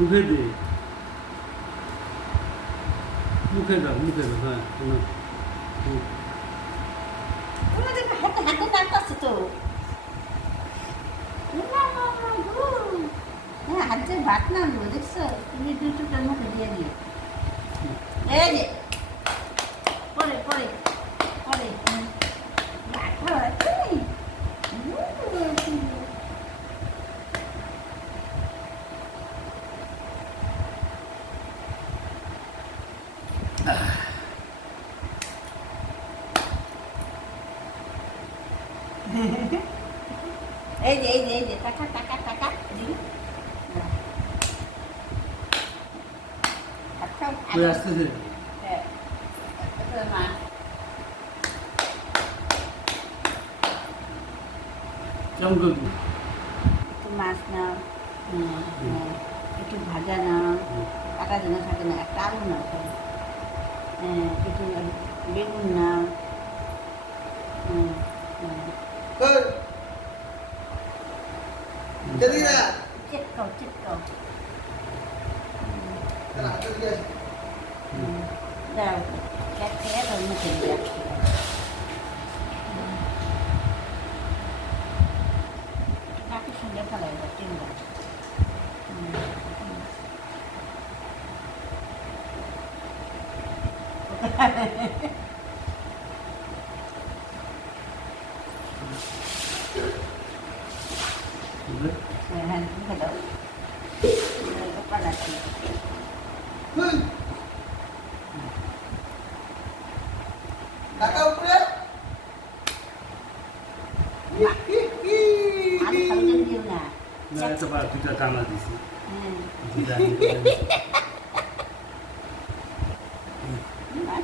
মুখে দে, মুখে দাও, হ্যাঁ। তোমাদের হাতে হাতে নাড়তাছে তো। হ্যাঁ, হাতে ভাত নাড়বো দেখছো, তুমি দুটোটা মুখে দিয়ে দিও। এই যে পরে পরে পরে ভাত খাওয়া তুমি। এই যে টাকা টাকা টাকা দিই। তুই আসতেছে হ্যাঁ, মা চমকে একটু মাছ নাও, একটু ভাজা নাও, কাটা যেন থাকে না, একটা আলু নাও, একটু বেগুন নাও, চিটকাও চিটকাও দাও, খেয়ে তোর মুখে দিয়ে কাকুর সঙ্গে ফেলাই দাও তিনবার। হ্যাঁ মুখে দাও, পালাচ্ছি। আমি খাওয়া দিও না। না, এত বার দুটা টানা দিছি।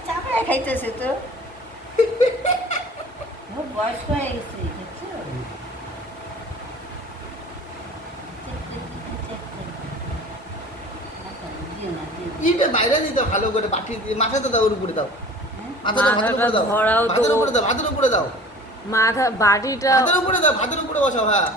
চাপড়ে খাইতেছে তো, ওর বয়স হয়ে গেছে দেখছো। ইটা বাইরে দিতে ভালো করে বাটি দিয়ে মাথাটা দাও, ওর উপরে দাও, মাথাটা ভাতের উপরে দাও, ধরাও তো ভাতের উপরে দাও, ভাতের উপরে দাও, মাথা বাটিটা ভাতের উপরে দাও, ভাতের উপরে বসাও। হ্যাঁ